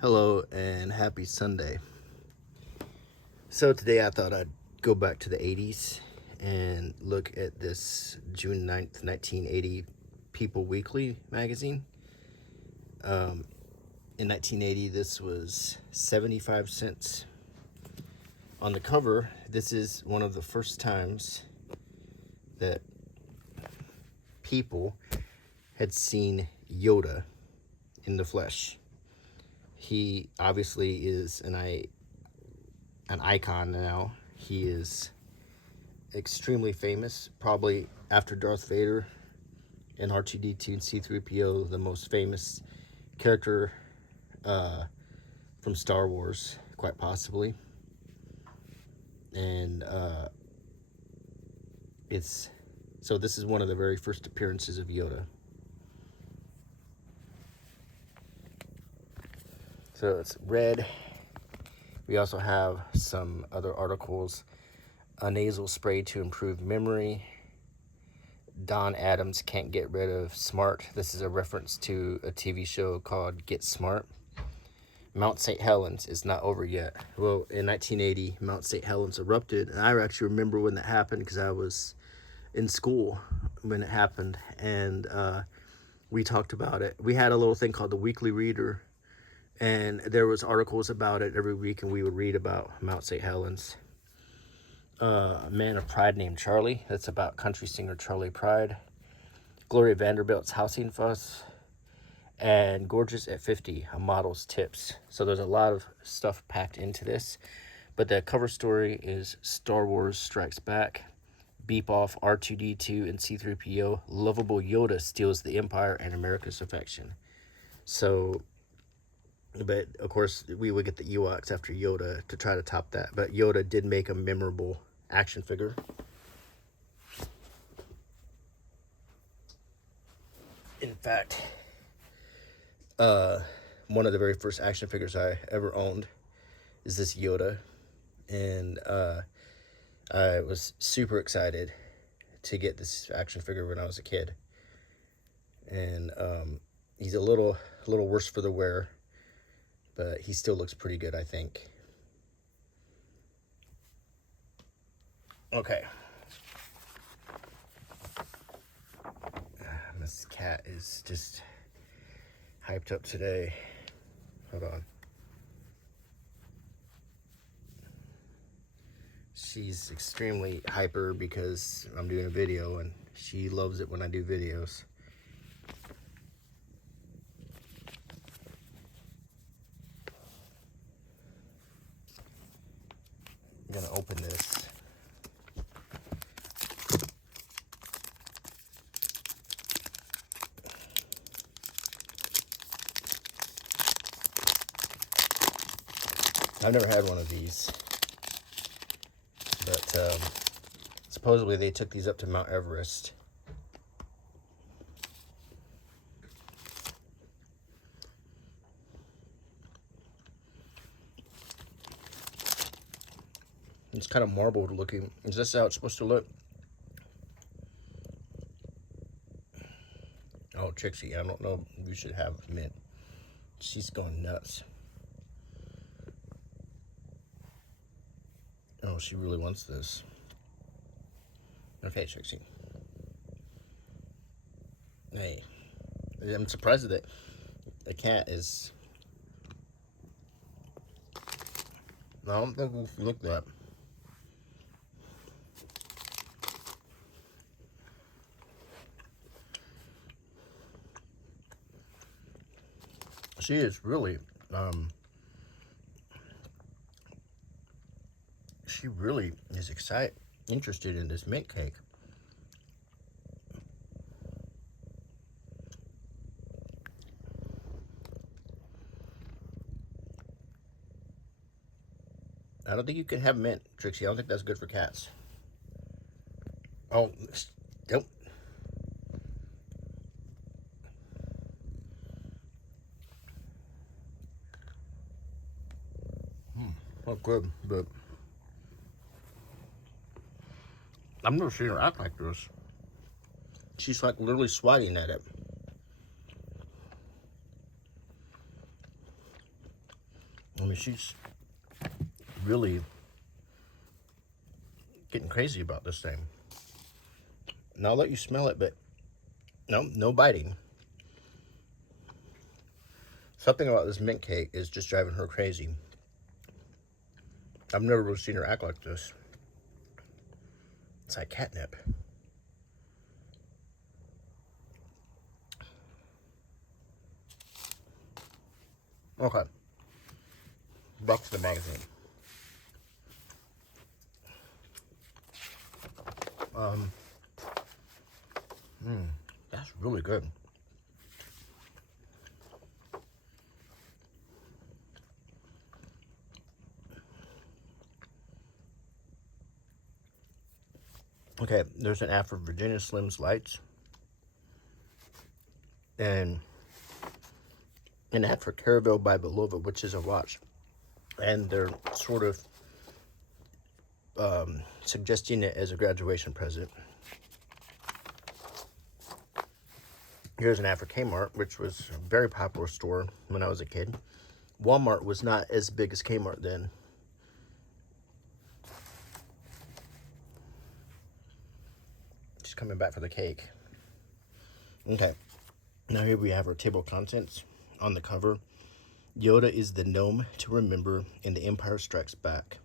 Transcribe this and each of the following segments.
Hello and happy Sunday. So today I thought I'd go back to the 80s and look at this June 9th, 1980 People Weekly magazine. In 1980, this was 75 cents. On the cover, this is one of the first times that people had seen Yoda in the flesh. He obviously is an icon now. He is extremely famous, probably after Darth Vader and R2-D2 and C-3PO, the most famous character from Star Wars, quite possibly. And this is one of the very first appearances of Yoda. So it's red. We also have some other articles. A nasal spray to improve memory. Don Adams can't get rid of smart. This is a reference to a TV show called Get Smart. Mount St. Helens is not over yet. Well, in 1980, Mount St. Helens erupted. And I actually remember when that happened because I was in school when it happened. And we talked about it. We had a little thing called the Weekly Reader. And there was articles about it every week, and we would read about Mount St. Helens. A Man of Pride named Charlie. That's about country singer Charlie Pride. Gloria Vanderbilt's housing fuss. And Gorgeous at 50, a model's tips. So there's a lot of stuff packed into this. But the cover story is Star Wars Strikes Back. Beep off R2-D2 and C-3PO. Lovable Yoda steals the Empire and America's affection. So... But, of course, we would get the Ewoks after Yoda to try to top that. But Yoda did make a memorable action figure. In fact, one of the very first action figures I ever owned is this Yoda. And I was super excited to get this action figure when I was a kid. And he's a little worse for the wear. But he still looks pretty good, I think. Okay. This cat is just hyped up today. Hold on. She's extremely hyper because I'm doing a video, and she loves it when I do videos. I'm gonna open this. I've never had one of these, but supposedly they took these up to Mount Everest. It's kind of marbled looking. Is this how it's supposed to look? Oh, Trixie, I don't know. You should have mint. She's going nuts. Oh, she really wants this. Okay, Trixie. Hey, I'm surprised that the cat is... I don't think we'll look that. She is really, she really is interested in this mint cake. I don't think you can have mint, Trixie. I don't think that's good for cats. Oh, don't. Not good, but I've never seen her act like this. She's like literally swatting at it. I mean, she's really getting crazy about this thing. And I'll let you smell it, but no biting. Something about this mint cake is just driving her crazy. I've never really seen her act like this. It's like catnip. Okay. Back to the magazine. That's really good. Okay, there's an ad for Virginia Slims Lights. And an ad for Caravelle by Belova, which is a watch. And they're sort of suggesting it as a graduation present. Here's an ad for Kmart, which was a very popular store when I was a kid. Walmart was not as big as Kmart then. She's coming back for the cake. Okay, now here we have our table of contents. On the cover, Yoda is the gnome to remember in The Empire Strikes Back.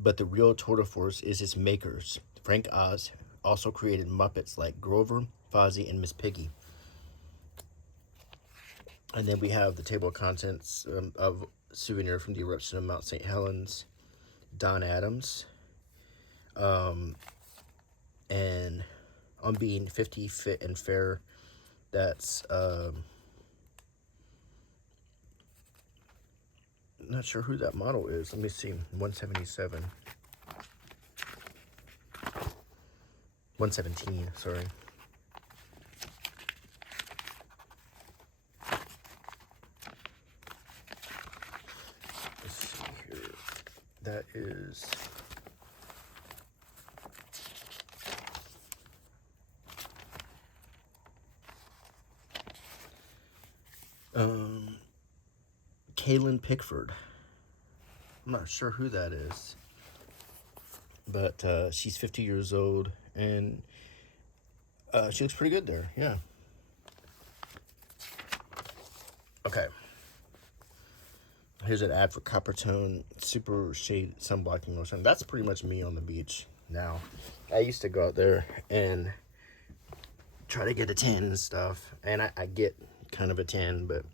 But the real tour de force is its makers. Frank Oz also created Muppets like Grover, Fozzie, and Miss Piggy. And then we have the table of contents of Souvenir from the Eruption of Mount St. Helens, Don Adams, and on being 50 fit and fair. That's not sure who that model is. Let me see. 177. 117, sorry. Let's see here. That is Kaylan Pickford. I'm not sure who that is, but she's 50 years old, and she looks pretty good there. Yeah. Okay. Here's an ad for Coppertone Super Shade Sunblocking Lotion. That's pretty much me on the beach now. I used to go out there and try to get a tan and stuff, and I get kind of a tan, but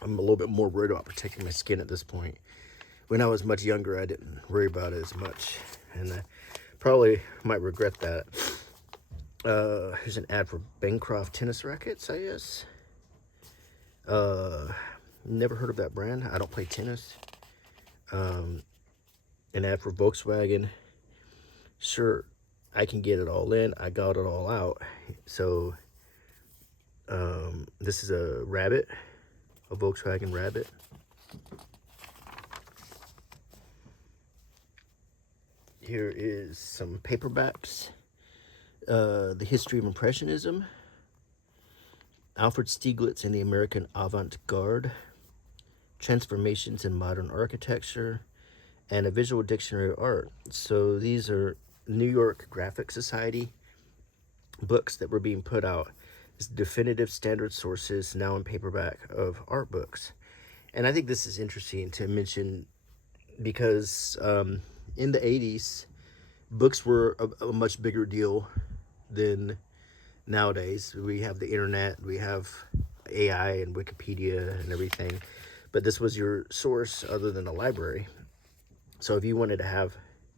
I'm a little bit more worried about protecting my skin at this point. When I was much younger, I didn't worry about it as much, and I probably might regret that. Here's an ad for Bancroft tennis rackets, I guess. Never heard of that brand. I don't play tennis. An ad for Volkswagen. Sure, I can get it all in. I got it all out. So, this is a Rabbit, a Volkswagen Rabbit. Here is some paperbacks. The History of Impressionism. Alfred Stieglitz and the American Avant-Garde. Transformations in Modern Architecture. And a Visual Dictionary of Art. So these are New York Graphic Society books that were being put out as definitive standard sources now in paperback of art books. And I think this is interesting to mention because in the 80s, books were a much bigger deal than nowadays. We have the internet, we have AI and Wikipedia and everything, but this was your source other than a library. So if you wanted to have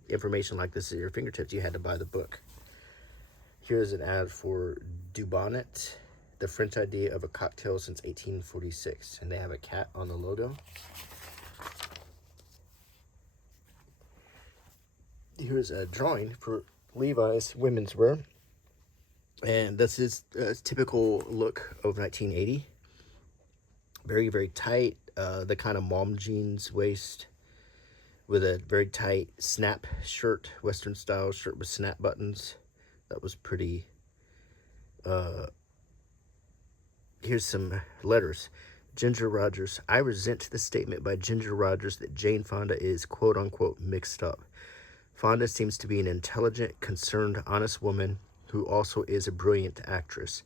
information like this at your fingertips, you had to buy the book. Here's an ad for Dubonnet, the French idea of a cocktail since 1846. And they have a cat on the logo. Here's a drawing for Levi's women's wear. And this is a typical look of 1980. Very, very tight, the kind of mom jeans waist with a very tight snap shirt, Western style shirt with snap buttons. That was pretty. Here's some letters. Ginger Rogers. I resent the statement by Ginger Rogers that Jane Fonda is quote-unquote mixed up. Fonda seems to be an intelligent, concerned, honest woman who also is a brilliant actress.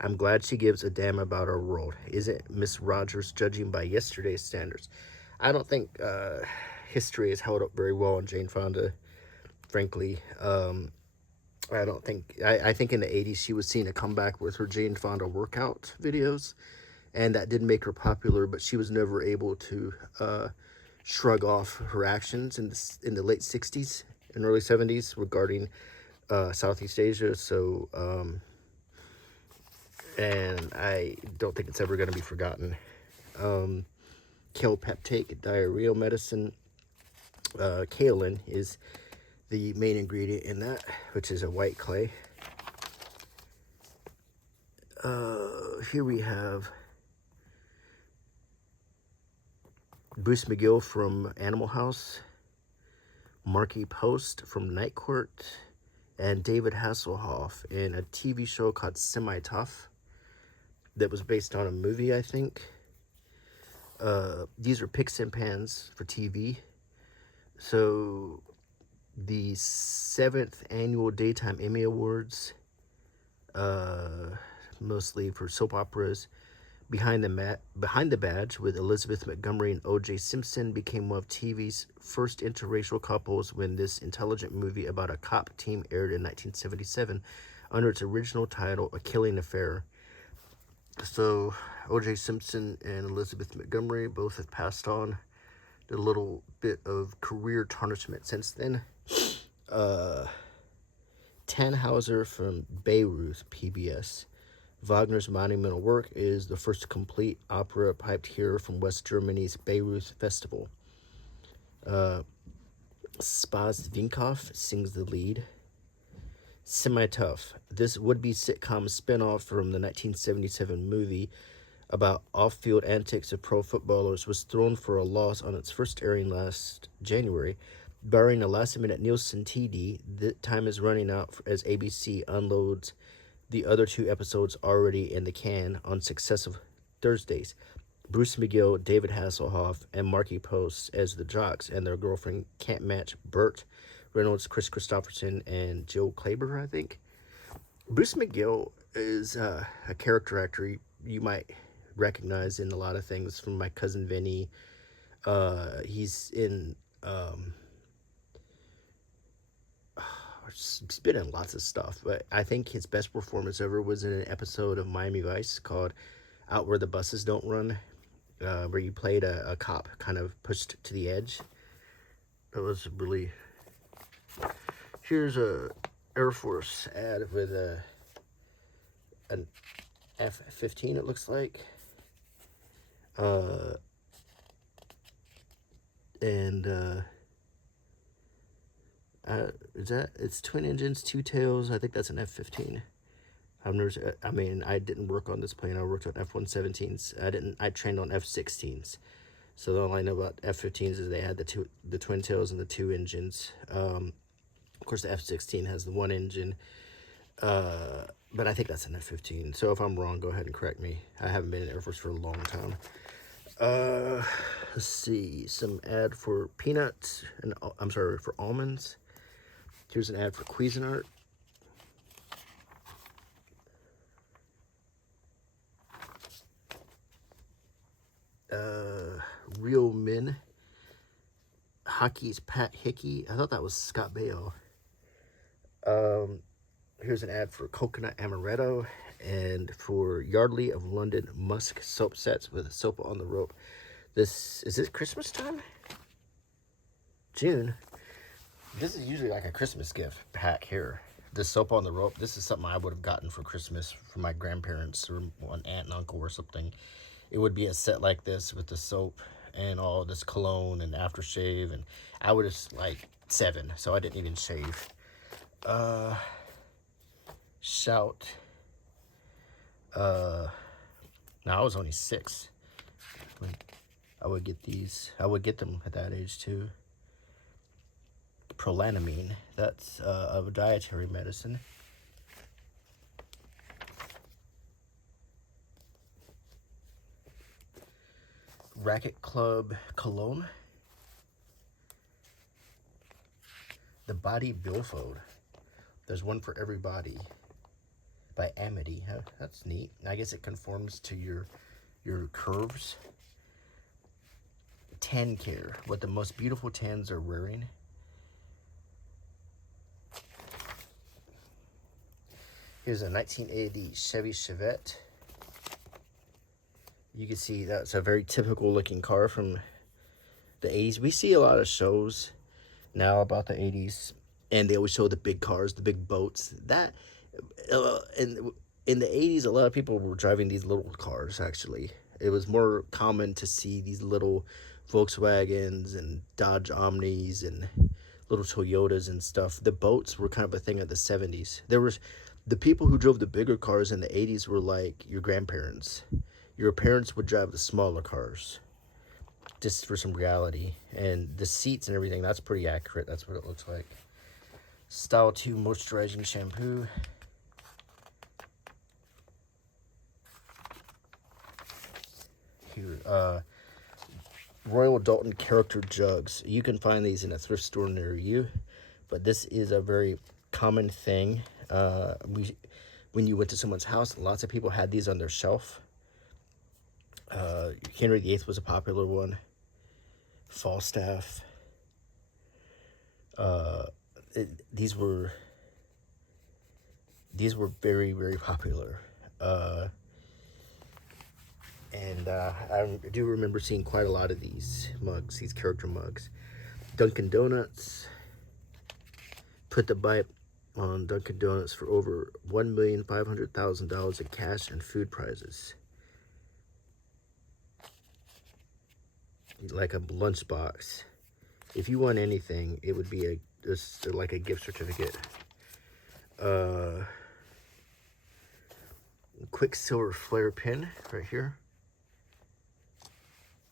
I'm glad she gives a damn about our world. Isn't Miss Rogers judging by yesterday's standards? I don't think history has held up very well on Jane Fonda, frankly. I think in the 80s she was seeing a comeback with her Jane Fonda workout videos, and that did make her popular, but she was never able to shrug off her actions in the late 60s and early 70s regarding Southeast Asia. So, and I don't think it's ever going to be forgotten. Kale peptake, diarrhea medicine. Kaolin is the main ingredient in that, which is a white clay. Here we have Bruce McGill from Animal House, Marky Post from Night Court, and David Hasselhoff in a TV show called Semi-Tough that was based on a movie, I think. These are picks and pans for TV. So the 7th annual Daytime Emmy Awards, mostly for soap operas, Behind the Badge with Elizabeth Montgomery and O.J. Simpson became one of TV's first interracial couples when this intelligent movie about a cop team aired in 1977 under its original title, A Killing Affair. So O.J. Simpson and Elizabeth Montgomery both have passed on. Did a little bit of career tarnishment since then. Tannhauser from Bayreuth, PBS. Wagner's monumental work is the first complete opera piped here from West Germany's Bayreuth Festival. Spaz Vinkoff sings the lead. Semi-Tough. This would-be sitcom spinoff from the 1977 movie about off-field antics of pro footballers was thrown for a loss on its first airing last January. Barring a last-minute Nielsen TD, the time is running out as ABC unloads the other 2 episodes already in the can on successive Thursdays. Bruce McGill, David Hasselhoff, and Marky Post as the jocks, and their girlfriend can't match Burt Reynolds, Chris Christopherson, and Jill Clayburgh, I think. Bruce McGill is a character actor you might recognize in a lot of things from My Cousin Vinny. He's been in lots of stuff, but I think his best performance ever was in an episode of Miami Vice called Out Where the Buses Don't Run, where he played a cop kind of pushed to the edge. That was really... Here's a Air Force ad with an F-15, it looks like. It's twin engines, 2 tails. I think that's an F-15. I didn't work on this plane. I worked on F-117s. I trained on F-16s. So all I know about F-15s is they had the twin tails and the 2 engines. Of course, the F-16 has the 1 engine. But I think that's an F-15. So if I'm wrong, go ahead and correct me. I haven't been in Air Force for a long time. Let's see. Some ad for peanuts. For almonds. Here's an ad for Cuisinart. Real Men. Hockey's Pat Hickey. I thought that was Scott Baio. Here's an ad for Coconut Amaretto and for Yardley of London Musk soap sets with soap on the rope. Is it Christmas time? June. This is usually like a Christmas gift pack here. The soap on the rope. This is something I would have gotten for Christmas from my grandparents or an aunt and uncle or something. It would be a set like this with the soap and all this cologne and aftershave, and I was like 7, so I didn't even shave. Shout. Now I was only 6. I would get these. I would get them at that age too. Prolanamine. That's a dietary medicine. Racket Club cologne. The Body Billfold. There's one for every body by Amity. Huh? That's neat. I guess it conforms to your curves. Tan Care. What the most beautiful tans are wearing. Here's a 1980 Chevy Chevette. You can see that's a very typical looking car from the 80s. We see a lot of shows now about the 80s, and they always show the big cars, the big boats. That in the 80s, a lot of people were driving these little cars. Actually, it was more common to see these little Volkswagens and Dodge Omnis and little Toyotas and stuff. The boats were kind of a thing of the 70s. There was the people who drove the bigger cars in the 80s were like your grandparents. Your parents would drive the smaller cars, just for some reality. And the seats and everything, that's pretty accurate. That's what it looks like. Style 2 moisturizing shampoo. Here, Royal Dalton character jugs. You can find these in a thrift store near you, but this is a very common thing. When you went to someone's house, lots of people had these on their shelf. Henry VIII was a popular one. Falstaff. These were very, very popular. And I do remember seeing quite a lot of these mugs, these character mugs. Dunkin' Donuts. Put the bite on Dunkin' Donuts for over $1,500,000 in cash and food prizes. Like a lunchbox. If you won anything, it would be like a gift certificate. Quicksilver flare pen right here.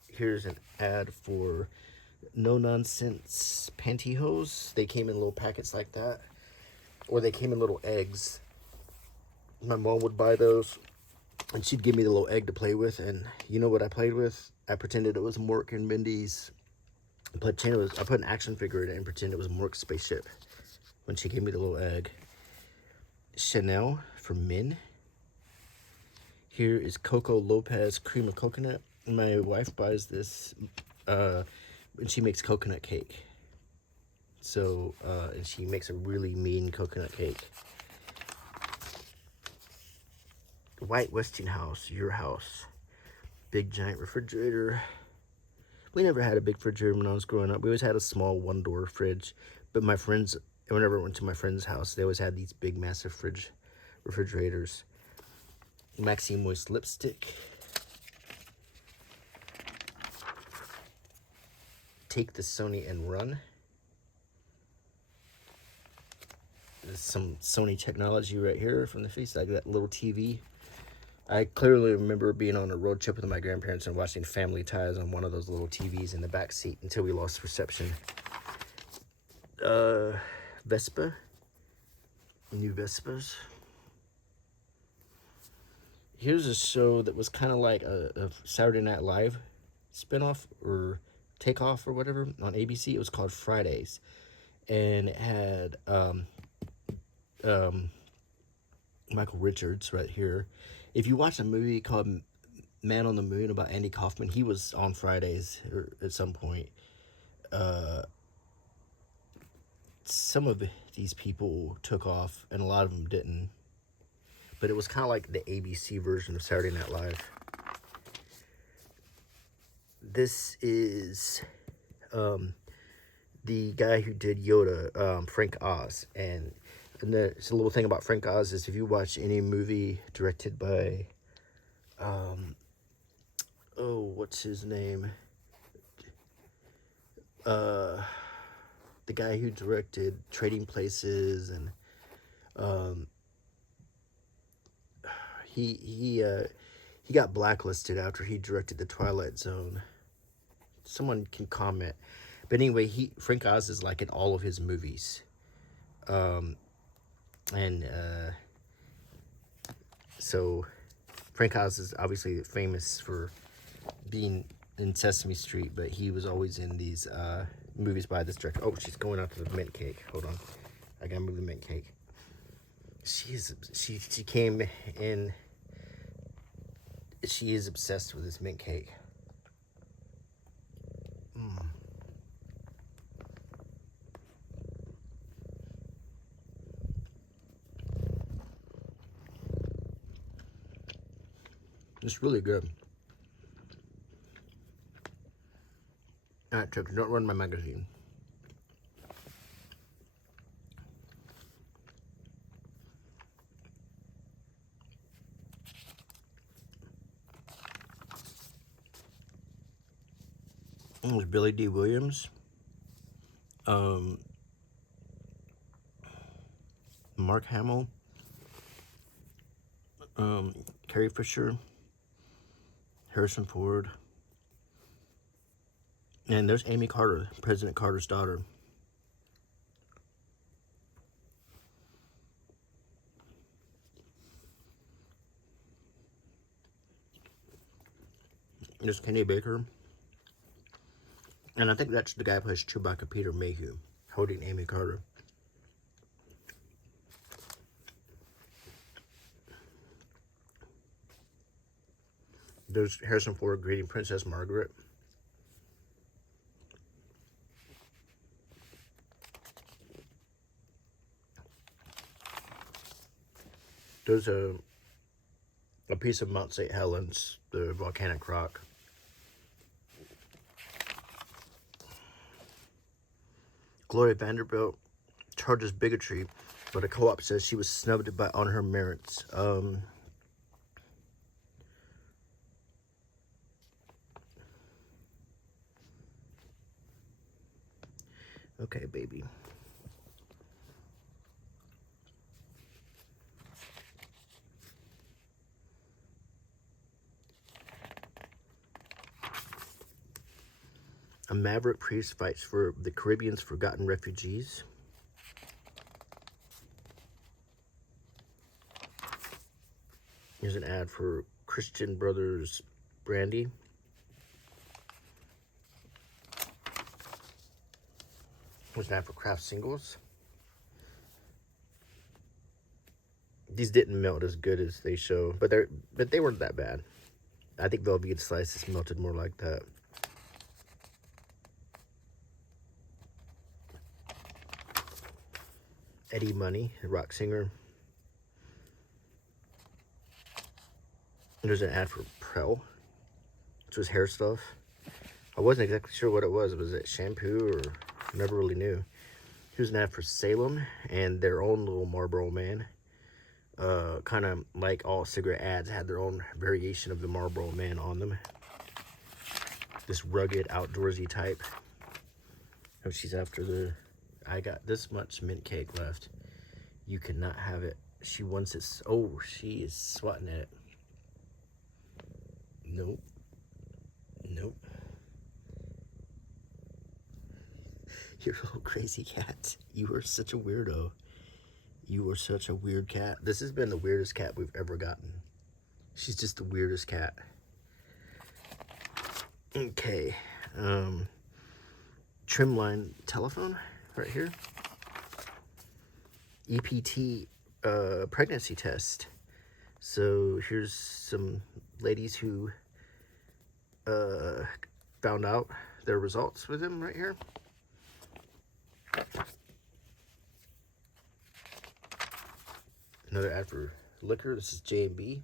Here's an ad for No Nonsense pantyhose. They came in little packets like that, or they came in little eggs. My mom would buy those, and she'd give me the little egg to play with. And you know what I played with? I pretended it was Mork and Mindy's. I put an action figure in it and pretended it was Mork's spaceship when she gave me the little egg. Chanel for men. Here is Coco Lopez cream of coconut. My wife buys this, and she makes coconut cake. So, and she makes a really mean coconut cake. White Westinghouse, your house. Big giant refrigerator. We never had a big refrigerator when I was growing up. We always had a small one-door fridge. But my friends, whenever I went to my friend's house, they always had these big, massive refrigerators. Maxi Moist lipstick. Take the Sony and run. There's some Sony technology right here from the face, like that little TV. I clearly remember being on a road trip with my grandparents and watching Family Ties on one of those little TVs in the back seat until we lost reception. Vespa. New Vespas. Here's a show that was kind of like a Saturday Night Live spinoff or takeoff or whatever on ABC. It was called Fridays, and it had Michael Richards right here. If you watch a movie called Man on the Moon about Andy Kaufman, he was on Fridays at some point. Some of these people took off, and a lot of them didn't. But it was kind of like the ABC version of Saturday Night Live. This is the guy who did Yoda, Frank Oz. And the little thing about Frank Oz is if you watch any movie directed by, what's his name? The guy who directed Trading Places, and he got blacklisted after he directed The Twilight Zone. Someone can comment. But anyway, Frank Oz is like in all of his movies. So Frank Oz is obviously famous for being in Sesame Street, but he was always in these movies by this director. Oh, she's going out to the mint cake. Hold on, I gotta move the mint cake. She came in. She is obsessed with this mint cake. It's really good. Alright, Chuck, don't run my magazine. There's Billy D. Williams. Mark Hamill. Carrie Fisher. Harrison Ford. And there's Amy Carter, President Carter's daughter. There's Kenny Baker. And I think that's the guy who plays Chewbacca, Peter Mayhew, holding Amy Carter. There's Harrison Ford greeting Princess Margaret. There's a piece of Mount St. Helens, the volcanic rock. Gloria Vanderbilt charges bigotry, but a co-op says she was snubbed on her merits. Okay, baby. A maverick priest fights for the Caribbean's forgotten refugees. Here's an ad for Christian Brothers Brandy. Here's an ad for Kraft Singles. These didn't melt as good as they show, but they weren't that bad. I think Velveeta Slices melted more like that. Eddie Money, a rock singer. There's an ad for Prel, which was hair stuff. I wasn't exactly sure what it was. Was it shampoo or never really knew. Here's an ad for Salem and their own little Marlboro Man. Kind of like all cigarette ads had their own variation of the Marlboro Man on them. This rugged, outdoorsy type. Oh, she's after the... I got this much mint cake left. You cannot have it. She wants it. Oh, she is swatting at it. Nope. Nope. You're a little crazy cat. You are such a weirdo. You are such a weird cat. This has been the weirdest cat we've ever gotten. She's just the weirdest cat. Okay. Trimline telephone right here. EPT pregnancy test. So here's some ladies who found out their results with him right here. Another ad for liquor. This is J&B.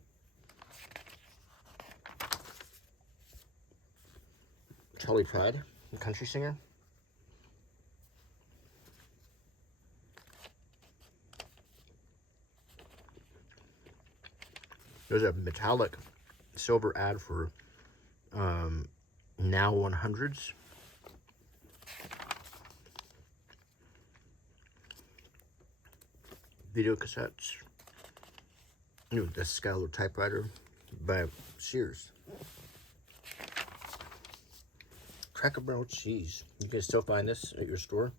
Charlie Pride, the country singer. There's a metallic silver ad for Now 100s. Video cassettes. The Skylar typewriter by Sears. Cracker Barrel cheese. You can still find this at your store,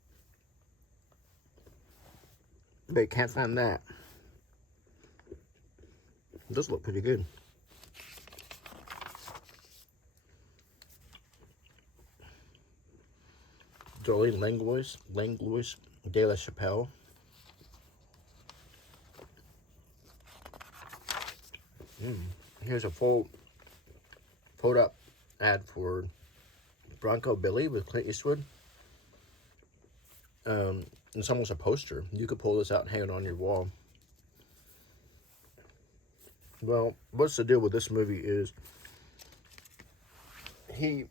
but you can't find that. It does look pretty good. Jolene Langlois de la Chapelle. Here's a fold up ad for Bronco Billy with Clint Eastwood. It's almost a poster. You could pull this out and hang it on your wall. Well, what's the deal with this movie is he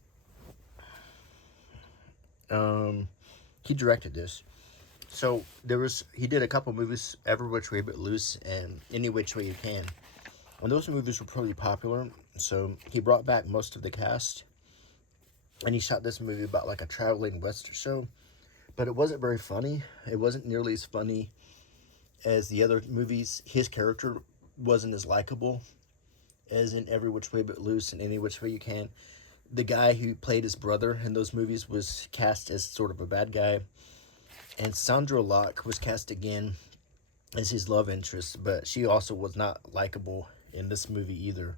directed this. So he did a couple movies, Every Which Way But Loose and Any Which Way You Can. And those movies were pretty popular, so he brought back most of the cast. And he shot this movie about like a traveling western show. But it wasn't very funny. It wasn't nearly as funny as the other movies. His character wasn't as likable as in Every Which Way But Loose and Any Which Way You Can. The guy who played his brother in those movies was cast as sort of a bad guy. And Sandra Locke was cast again as his love interest, but she also was not likable in this movie either.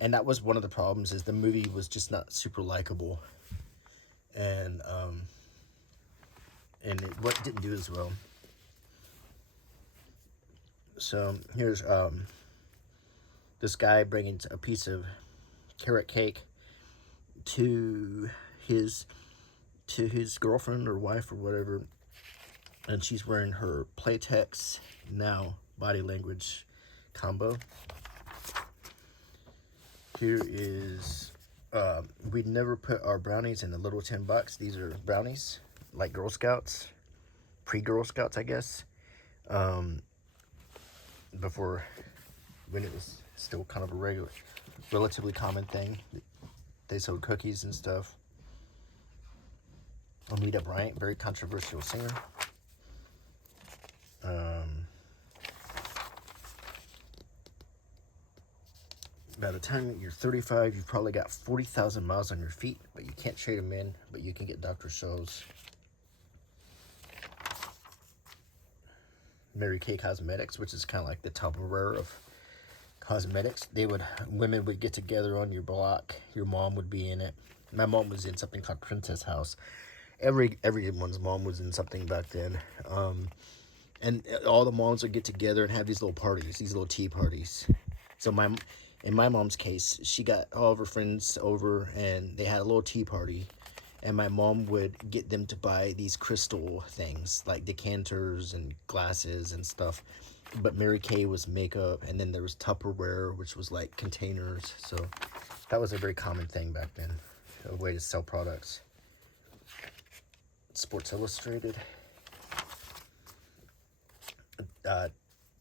And that was one of the problems, is the movie was just not super likable. And it didn't do as well. So here's this guy bringing a piece of carrot cake to his girlfriend or wife or whatever, and she's wearing her Playtex Now body language combo. Here is we'd never put our brownies in the little tin box. These are brownies like Girl Scouts, pre-Girl Scouts, I guess, before, when it was still kind of a relatively common thing. They sold cookies and stuff. Anita Bryant, very controversial singer. By the time you're 35, you've probably got 40,000 miles on your feet, but you can't trade them in, but you can get Dr. Scholl's. Mary Kay Cosmetics, which is kind of like the Tupperware of cosmetics. Women would get together on your block. Your mom would be in it. My mom was in something called Princess House. Everyone's mom was in something back then. And all the moms would get together and have these little parties, these little tea parties. So in my mom's case, she got all of her friends over and they had a little tea party. And my mom would get them to buy these crystal things, like decanters and glasses and stuff. But Mary Kay was makeup, and then there was Tupperware, which was like containers. So that was a very common thing back then, a way to sell products. Sports Illustrated.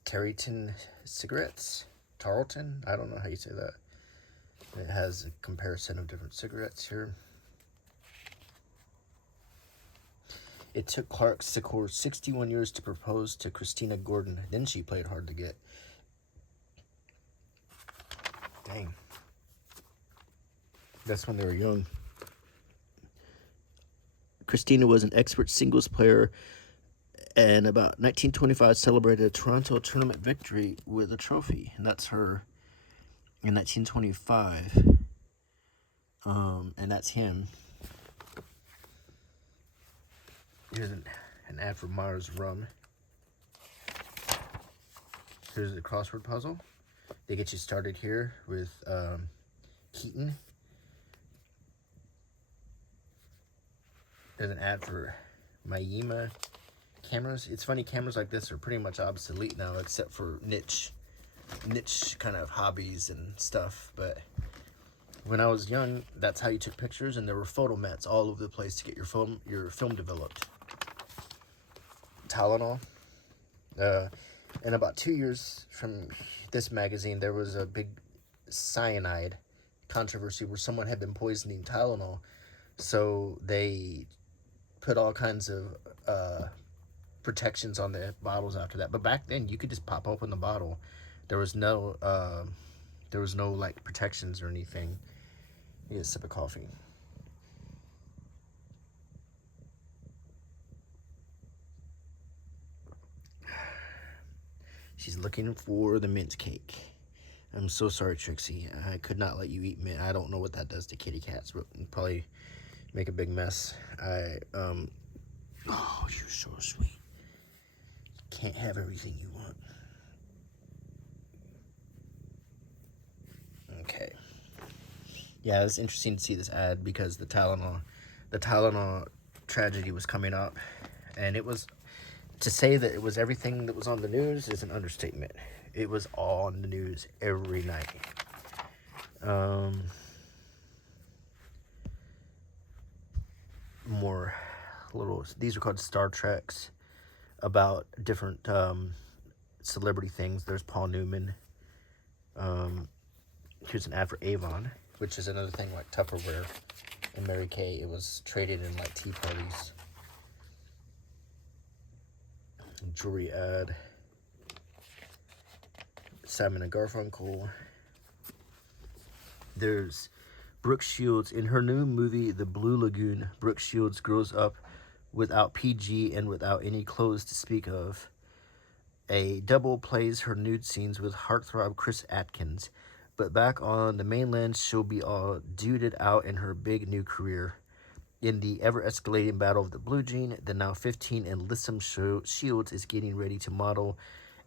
Tarleton cigarettes. Tarleton? I don't know how you say that. It has a comparison of different cigarettes here. It took Clark Secor 61 years to propose to Christina Gordon. Then she played hard to get. Dang. That's when they were young. Christina was an expert singles player, and about 1925 celebrated a Toronto tournament victory with a trophy. And that's her in 1925. And that's him. Here's an ad for Mars Rum. Here's the crossword puzzle. They get you started here with Keaton. There's an ad for Miyama cameras. It's funny, cameras like this are pretty much obsolete now, except for niche kind of hobbies and stuff. But when I was young, that's how you took pictures, and there were photo mats all over the place to get your film developed. Tylenol. And about 2 years from this magazine, there was a big cyanide controversy where someone had been poisoning Tylenol. So they put all kinds of protections on the bottles after that. But back then, you could just pop open the bottle. There was no like protections or anything. You get a sip of coffee. She's looking for the mint cake. I'm so sorry, Trixie. I could not let you eat mint. I don't know what that does to kitty cats, but probably make a big mess. Oh, you're so sweet. You can't have everything you want. Okay. Yeah, it's interesting to see this ad because the Tylenol tragedy was coming up, and it was, to say that it was everything that was on the news is an understatement. It was all on the news every night. More little, these are called Star Treks, about different celebrity things. There's Paul Newman. Here's an ad for Avon, which is another thing like Tupperware and Mary Kay. It was traded in like tea parties. Jewelry ad. Simon and Garfunkel. There's Brooke Shields. In her new movie, The Blue Lagoon, Brooke Shields grows up without PG and without any clothes to speak of. A double plays her nude scenes with heartthrob Chris Atkins. But back on the mainland, she'll be all duded out in her big new career. In the ever-escalating battle of the blue jean, the now 15 and lissom Shields is getting ready to model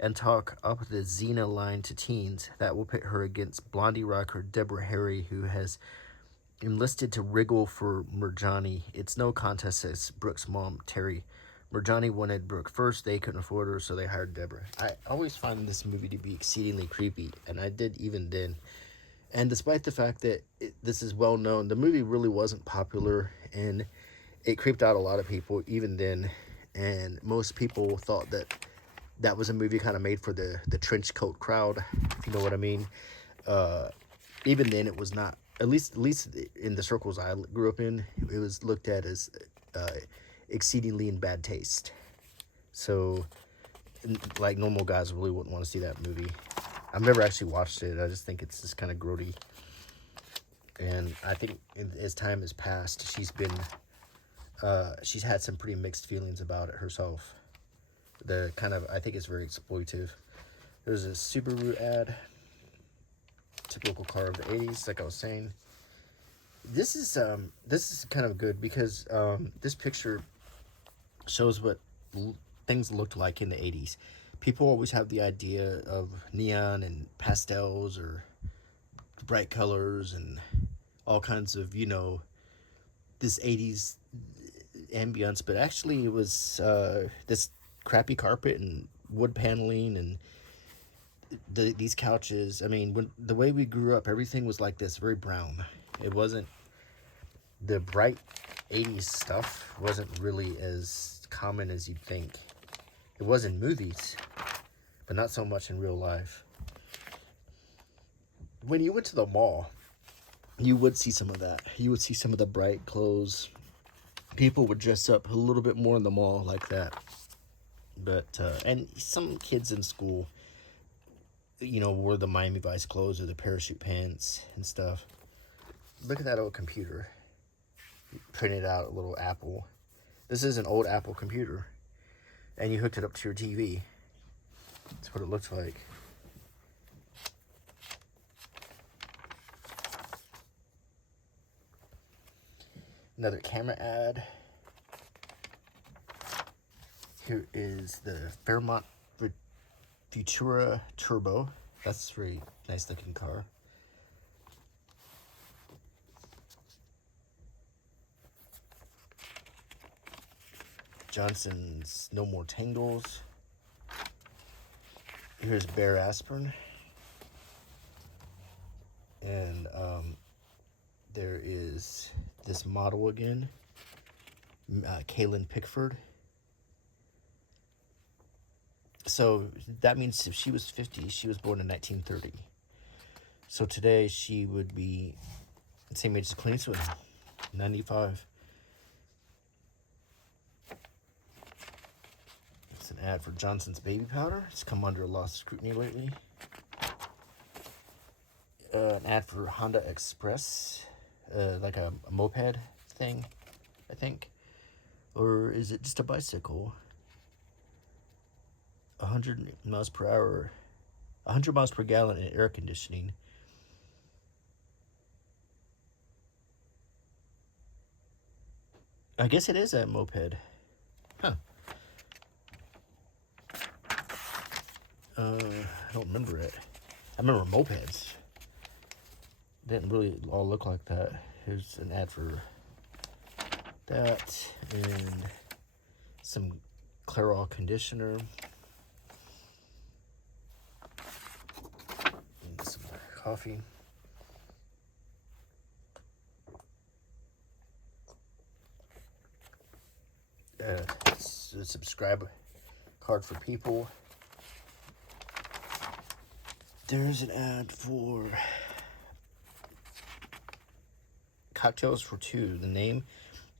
and talk up the Xena line to teens. That will pit her against Blondie rocker Deborah Harry, who has enlisted to wriggle for Murjani. It's no contest, says Brooke's mom, Terry. Murjani wanted Brooke first. They couldn't afford her, so they hired Deborah. I always find this movie to be exceedingly creepy, and I did even then. And despite the fact that this is well known, the movie really wasn't popular, and it creeped out a lot of people even then. And most people thought that that was a movie kind of made for the trench coat crowd, if you know what I mean. Even then, it was not. At least in the circles I grew up in, it was looked at as exceedingly in bad taste. So, like, normal guys really wouldn't want to see that movie. I've never actually watched it. I just think it's just kind of grody. And I think as time has passed, she's had some pretty mixed feelings about it herself. I think it's very exploitive. There's a Subaru ad. Typical car of the 80s, like I was saying. This is kind of good because this picture shows what things looked like in the 80s. People always have the idea of neon and pastels or bright colors and all kinds of, this 80s ambience, but actually it was this crappy carpet and wood paneling and these couches. I mean, the way we grew up, everything was like this, very brown. It wasn't, the bright 80s stuff wasn't really as common as you'd think. It was in movies, but not so much in real life. When you went to the mall, you would see some of that. You would see some of the bright clothes. People would dress up a little bit more in the mall like that. But, and some kids in school, wore the Miami Vice clothes or the parachute pants and stuff. Look at that old computer. Printed out a little Apple. This is an old Apple computer. And you hooked it up to your TV. That's what it looks like. Another camera ad. Here is the Fairmont Futura Turbo. That's a very nice looking car. Johnson's No More Tangles. Here's Bear Aspirin. And there is this model again, Kaylan Pickford. So that means if she was 50, she was born in 1930. So today she would be the same age as Clint Eastwood, 95. It's an ad for Johnson's baby powder. It's come under a lot of scrutiny lately. An ad for Honda Express, like a moped thing, I think. Or is it just a bicycle? 100 miles per hour, 100 miles per gallon in air conditioning. I guess it is a moped. Huh. I don't remember it. I remember mopeds. Didn't really all look like that. Here's an ad for that, and some Clairol conditioner. And some coffee. It's a subscribe card for people. There's an ad for cocktails for two. The name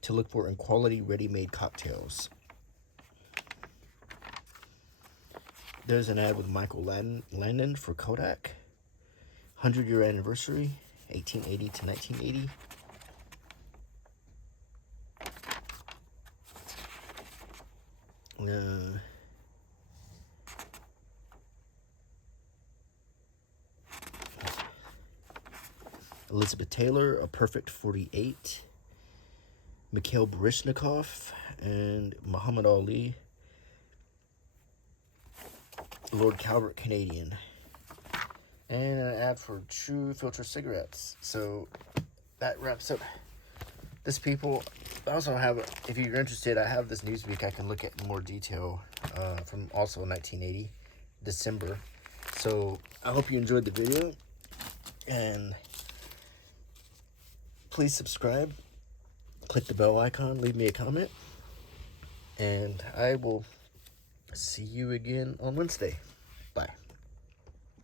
to look for in quality ready-made cocktails. There's an ad with Michael Landon for Kodak. 100-year anniversary, 1880 to 1980. Elizabeth Taylor, A Perfect 48. Mikhail Baryshnikov and Muhammad Ali. Lord Calvert Canadian. And an ad for True Filter cigarettes. So that wraps up this, people. I also have, if you're interested, I have this Newsweek I can look at in more detail from also 1980, December. So I hope you enjoyed the video, and please subscribe, click the bell icon, leave me a comment, and I will see you again on Wednesday.